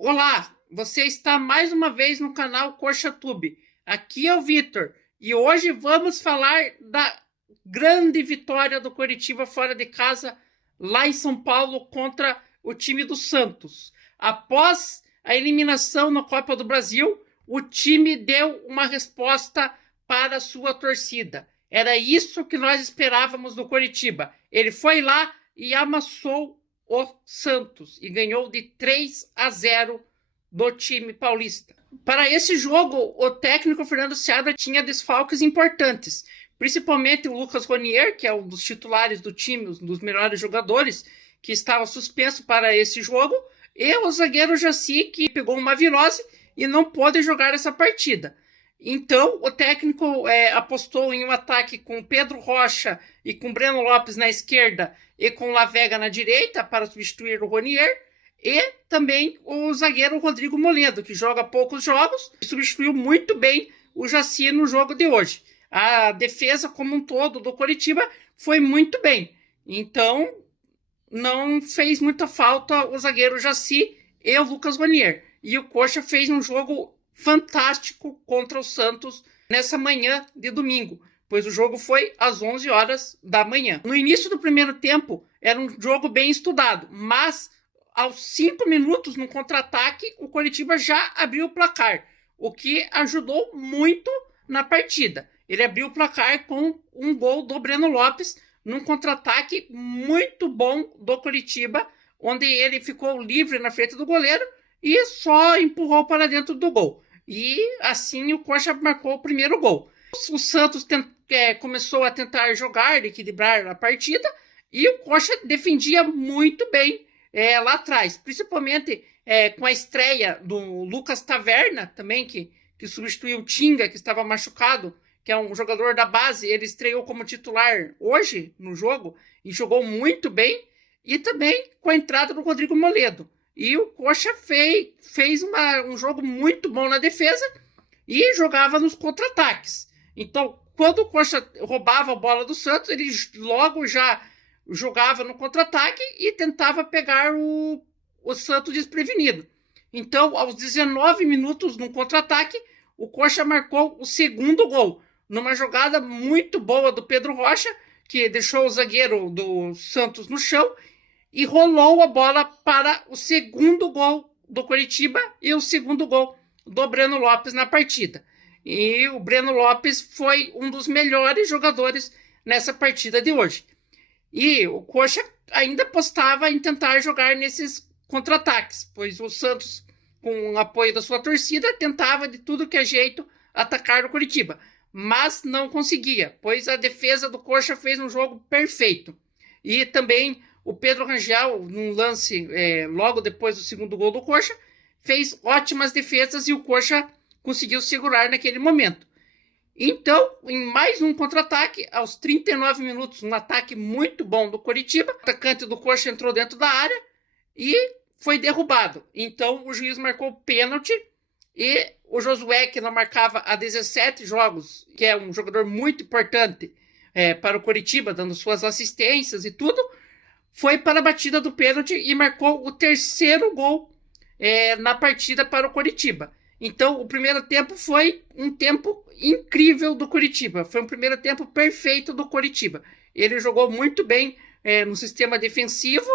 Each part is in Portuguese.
Olá, você está mais uma vez no canal CoxaTube. Aqui é o Vitor e hoje vamos falar da grande vitória do Coritiba fora de casa lá em São Paulo contra o time do Santos. Após a eliminação na Copa do Brasil, o time deu uma resposta para a sua torcida. Era isso que nós esperávamos do Coritiba. Ele foi lá e amassou o Santos e ganhou de 3-0 do time paulista. Para esse jogo, o técnico Fernando Seabra tinha desfalques importantes, principalmente o Lucas Ronier, que é um dos titulares do time, um dos melhores jogadores, que estava suspenso para esse jogo, e o zagueiro Jaci, que pegou uma virose e não pôde jogar essa partida. Então, o técnico apostou em um ataque com Pedro Rocha e com Breno Lopes na esquerda e com Lavega na direita para substituir o Ronier, e também o zagueiro Rodrigo Moledo, que joga poucos jogos e substituiu muito bem o Jaci no jogo de hoje. A defesa como um todo do Coritiba foi muito bem, então não fez muita falta o zagueiro Jaci e o Lucas Ronier. E o Coxa fez um jogo fantástico contra o Santos nessa manhã de domingo, pois o jogo foi às 11 horas da manhã. No início do primeiro tempo, era um jogo bem estudado, mas aos 5 minutos no contra-ataque, o Coritiba já abriu o placar, o que ajudou muito na partida. Ele abriu o placar com um gol do Breno Lopes, num contra-ataque muito bom do Coritiba, onde ele ficou livre na frente do goleiro e só empurrou para dentro do gol. E assim o Coxa marcou o primeiro gol. O Santos começou a tentar jogar, equilibrar a partida, e o Coxa defendia muito bem lá atrás, principalmente com a estreia do Lucas Taverna, também, que substituiu o Tinga, que estava machucado, que é um jogador da base. Ele estreou como titular hoje no jogo e jogou muito bem, e também com a entrada do Rodrigo Moledo. E o Coxa fez um jogo muito bom na defesa e jogava nos contra-ataques. Então, quando o Coxa roubava a bola do Santos, ele logo já jogava no contra-ataque e tentava pegar o Santos desprevenido. Então, aos 19 minutos no contra-ataque, o Coxa marcou o segundo gol, numa jogada muito boa do Pedro Rocha, que deixou o zagueiro do Santos no chão e rolou a bola para o segundo gol do Coritiba e o segundo gol do Breno Lopes na partida. E o Breno Lopes foi um dos melhores jogadores nessa partida de hoje. E o Coxa ainda apostava em tentar jogar nesses contra-ataques, pois o Santos, com o apoio da sua torcida, tentava de tudo que é jeito atacar o Coritiba, mas não conseguia, pois a defesa do Coxa fez um jogo perfeito. E também o Pedro Rangel, num lance logo depois do segundo gol do Coxa, fez ótimas defesas e o Coxa conseguiu segurar naquele momento. Então, em mais um contra-ataque, aos 39 minutos, um ataque muito bom do Coritiba, o atacante do Coxa entrou dentro da área e foi derrubado. Então, o juiz marcou pênalti e o Josué, que não marcava há 17 jogos, que é um jogador muito importante para o Coritiba, dando suas assistências e tudo, foi para a batida do pênalti e marcou o terceiro gol na partida para o Coritiba. Então, o primeiro tempo foi um tempo incrível do Coritiba. Foi um primeiro tempo perfeito do Coritiba. Ele jogou muito bem no sistema defensivo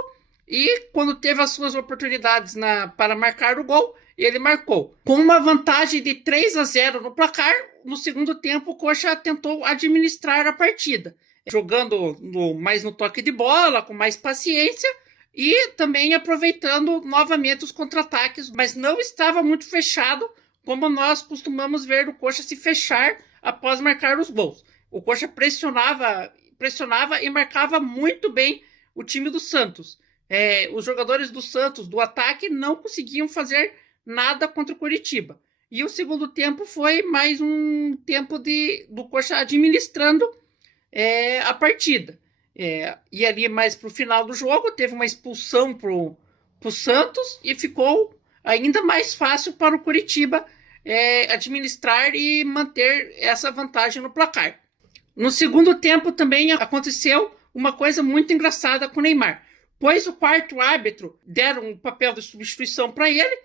e, quando teve as suas oportunidades para marcar o gol, ele marcou. Com uma vantagem de 3-0 no placar, no segundo tempo, o Coxa tentou administrar a partida, jogando mais no toque de bola, com mais paciência, e também aproveitando novamente os contra-ataques, mas não estava muito fechado, como nós costumamos ver o Coxa se fechar após marcar os gols. O Coxa pressionava e marcava muito bem o time do Santos. Os jogadores do Santos, do ataque, não conseguiam fazer nada contra o Coritiba. E o segundo tempo foi mais um tempo do Coxa administrando a partida. E ali mais para o final do jogo teve uma expulsão para o Santos e ficou ainda mais fácil para o Coritiba administrar e manter essa vantagem no placar. No segundo tempo também aconteceu uma coisa muito engraçada com o Neymar, pois o quarto árbitro deram um papel de substituição para ele,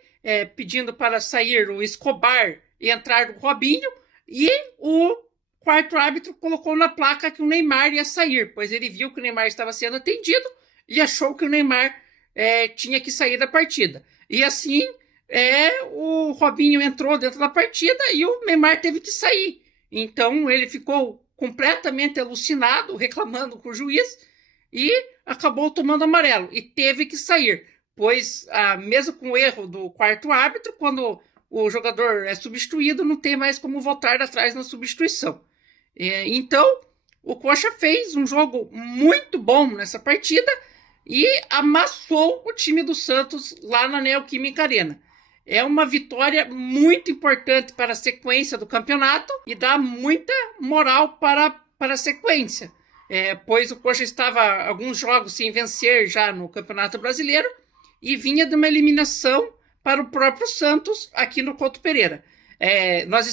pedindo para sair o Escobar e entrar o Robinho, e o quarto árbitro colocou na placa que o Neymar ia sair, pois ele viu que o Neymar estava sendo atendido e achou que o Neymar tinha que sair da partida. E assim, o Robinho entrou dentro da partida e o Neymar teve que sair. Então ele ficou completamente alucinado, reclamando com o juiz, e acabou tomando amarelo e teve que sair, pois mesmo com o erro do quarto árbitro, quando o jogador é substituído, não tem mais como voltar atrás na substituição. Então, o Coxa fez um jogo muito bom nessa partida e amassou o time do Santos lá na Neoquímica Arena. É uma vitória muito importante para a sequência do campeonato e dá muita moral para a sequência, pois o Coxa estava alguns jogos sem vencer já no Campeonato Brasileiro e vinha de uma eliminação para o próprio Santos aqui no Couto Pereira. Nós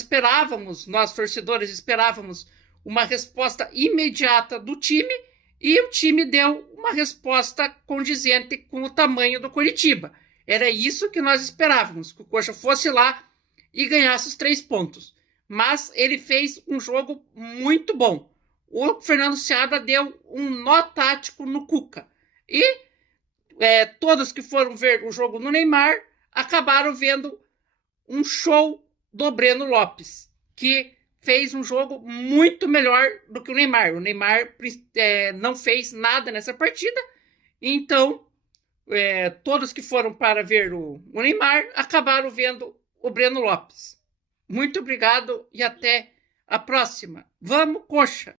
torcedores esperávamos uma resposta imediata do time e o time deu uma resposta condizente com o tamanho do Coritiba. Era isso que nós esperávamos, que o Coxa fosse lá e ganhasse os 3 pontos. Mas ele fez um jogo muito bom. O Fernando Seabra deu um nó tático no Cuca. E todos que foram ver o jogo no Neymar acabaram vendo um show do Breno Lopes, que fez um jogo muito melhor do que o Neymar. O Neymar não fez nada nessa partida, então todos que foram para ver o Neymar acabaram vendo o Breno Lopes. Muito obrigado e até a próxima. Vamos, Coxa!